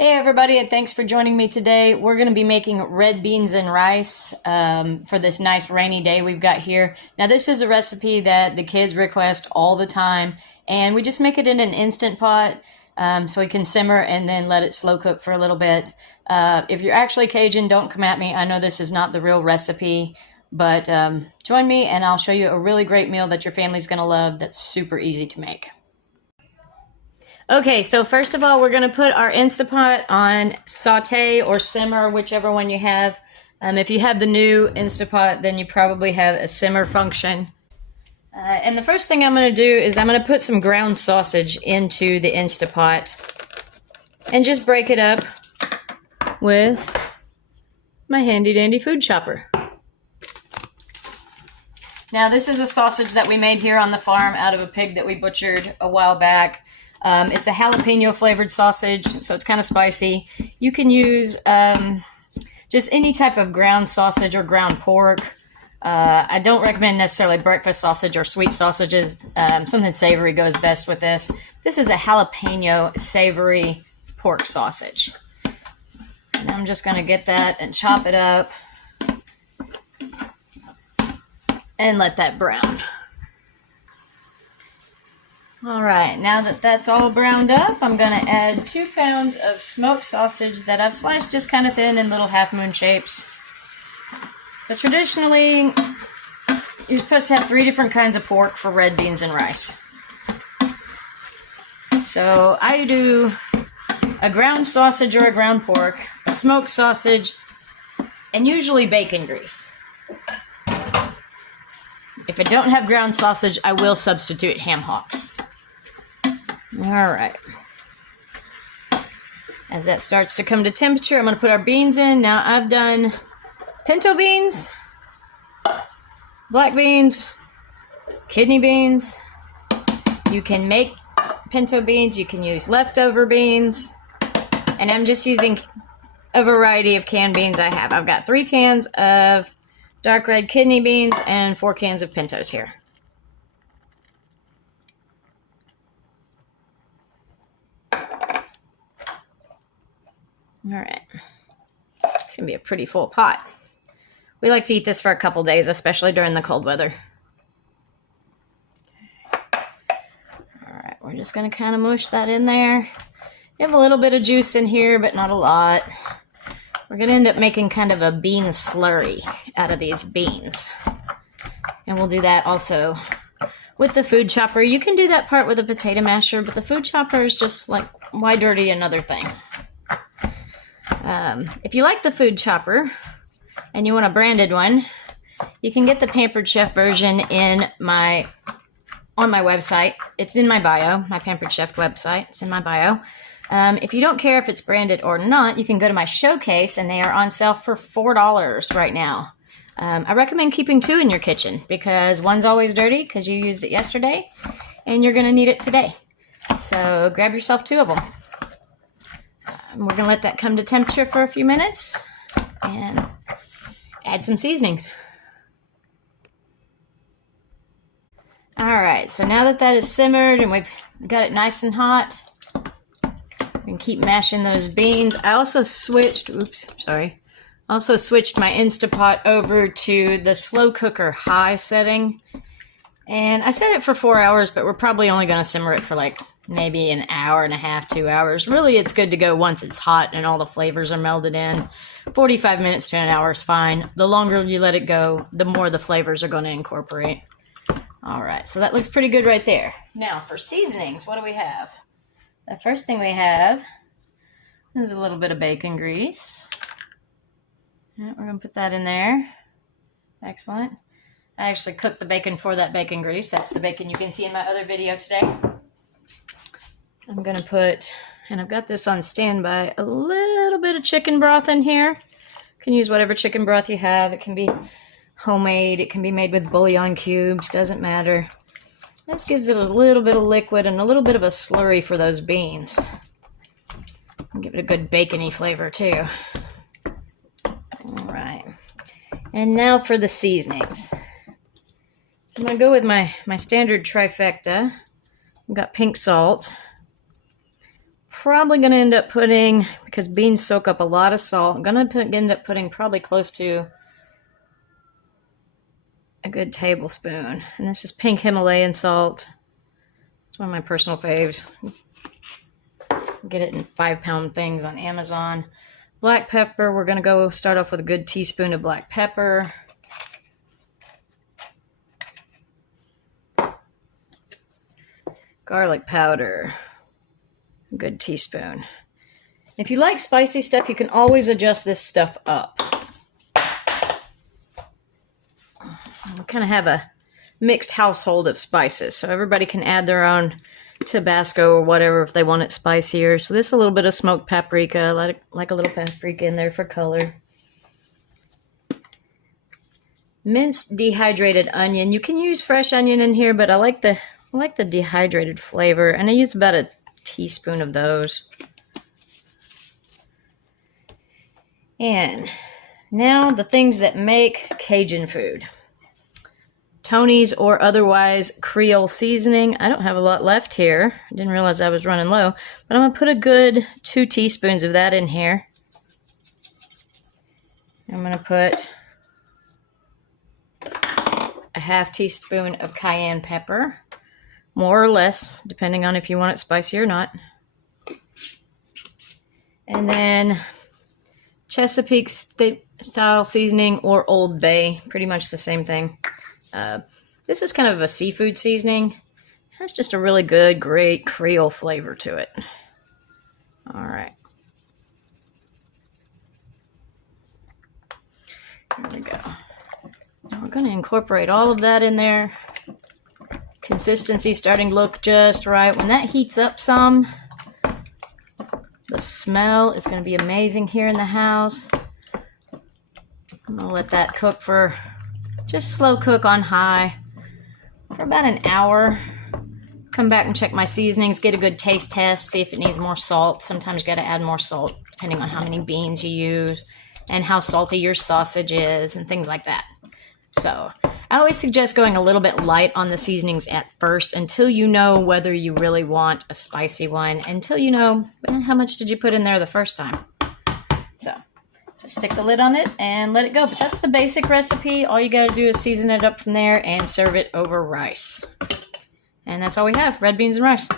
Hey everybody, and thanks for joining me today. We're going to be making red beans and rice for this nice rainy day we've got here. Now this is a recipe that the kids request all the time, and we just make it in an Instant Pot so we can simmer and then let it slow cook for a little bit. If you're actually Cajun, don't come at me. I know this is not the real recipe, but join me and I'll show you a really great meal that your family's going to love that's super easy to make. Okay, so first of all, we're going to put our Instapot on saute or simmer, whichever one you have. If you have the new Instapot, then you probably have a simmer function. And the first thing I'm going to do is I'm going to put some ground sausage into the Instapot and just break it up with my handy dandy food chopper. Now this is a sausage that we made here on the farm out of a pig that we butchered a while back. It's a jalapeno flavored sausage, so it's kind of spicy. You can use just any type of ground sausage or ground pork. I don't recommend necessarily breakfast sausage or sweet sausages. Something savory goes best with this. This is a jalapeno savory pork sausage. And I'm just going to get that and chop it up and let that brown. All right, now that that's all browned up, I'm going to add 2 pounds of smoked sausage that I've sliced just kind of thin in little half-moon shapes. So traditionally, you're supposed to have 3 different kinds of pork for red beans and rice. So I do a ground sausage or a ground pork, a smoked sausage, and usually bacon grease. If I don't have ground sausage, I will substitute ham hocks. All right. As that starts to come to temperature, I'm going to put our beans in. Now I've done pinto beans, black beans, kidney beans. You can make pinto beans. You can use leftover beans. And I'm just using a variety of canned beans I have. I've got 3 cans of dark red kidney beans and 4 cans of pintos here. All right, it's gonna be a pretty full pot. We like to eat this for a couple days, especially during the cold weather. All right, we're just gonna kind of mush that in there. You have a little bit of juice in here, but not a lot. We're gonna end up making kind of a bean slurry out of these beans. And we'll do that also with the food chopper. You can do that part with a potato masher, but the food chopper is just like, why dirty another thing? If you like the food chopper and you want a branded one, you can get the Pampered Chef version on my website. It's in my bio, my Pampered Chef website. It's in my bio. If you don't care if it's branded or not, you can go to my showcase, and they are on sale for $4 right now. I recommend keeping 2 in your kitchen because one's always dirty because you used it yesterday, and you're going to need it today. So grab yourself 2 of them. We're going to let that come to temperature for a few minutes and add some seasonings. All right, so now that that is simmered and we've got it nice and hot, we can keep mashing those beans. I also switched, my Instapot over to the slow cooker high setting. And I set it for 4 hours, but we're probably only going to simmer it for like maybe an hour and a half, 2 hours. Really, it's good to go once it's hot and all the flavors are melded in. 45 minutes to an hour is fine. The longer you let it go, the more the flavors are going to incorporate. All right, so that looks pretty good right there. Now, for seasonings, what do we have? The first thing we have is a little bit of bacon grease. We're going to put that in there. Excellent. I actually cooked the bacon for that bacon grease. That's the bacon you can see in my other video today. I'm going to put, and I've got this on standby, a little bit of chicken broth in here. You can use whatever chicken broth you have. It can be homemade. It can be made with bouillon cubes. Doesn't matter. This gives it a little bit of liquid and a little bit of a slurry for those beans. And give it a good bacony flavor too. All right. And now for the seasonings. So I'm going to go with my standard trifecta. I've got pink salt, probably going to end up putting, because beans soak up a lot of salt, I'm going to end up putting probably close to a good tablespoon. And this is pink Himalayan salt. It's one of my personal faves. Get it in 5-pound things on Amazon. Black pepper, we're going to start off with a good teaspoon of black pepper. Garlic powder, a good teaspoon. If you like spicy stuff, you can always adjust this stuff up. We kind of have a mixed household of spices, so everybody can add their own Tabasco or whatever if they want it spicier. So this is a little bit of smoked paprika, like a little paprika in there for color. Minced dehydrated onion. You can use fresh onion in here, but I like the dehydrated flavor, and I use about a teaspoon of those. And now the things that make Cajun food. Tony's or otherwise Creole seasoning. I don't have a lot left here. I didn't realize I was running low, but I'm going to put a good 2 teaspoons of that in here. I'm going to put a ½ teaspoon of cayenne pepper, more or less, depending on if you want it spicy or not. And then Chesapeake style seasoning or Old Bay, pretty much the same thing. This is kind of a seafood seasoning. It has just a really good, great Creole flavor to it. All right. There we go. Now we're going to incorporate all of that in there. Consistency starting to look just right. When that heats up some, the smell is going to be amazing here in the house. I'm going to let that cook for, just slow cook on high for about an hour. Come back and check my seasonings, get a good taste test, see if it needs more salt. Sometimes you got to add more salt depending on how many beans you use and how salty your sausage is and things like that. So I always suggest going a little bit light on the seasonings at first until you know whether you really want a spicy one, until you know how much did you put in there the first time. So just stick the lid on it and let it go. But that's the basic recipe. All you got to do is season it up from there and serve it over rice. And that's all we have, red beans and rice.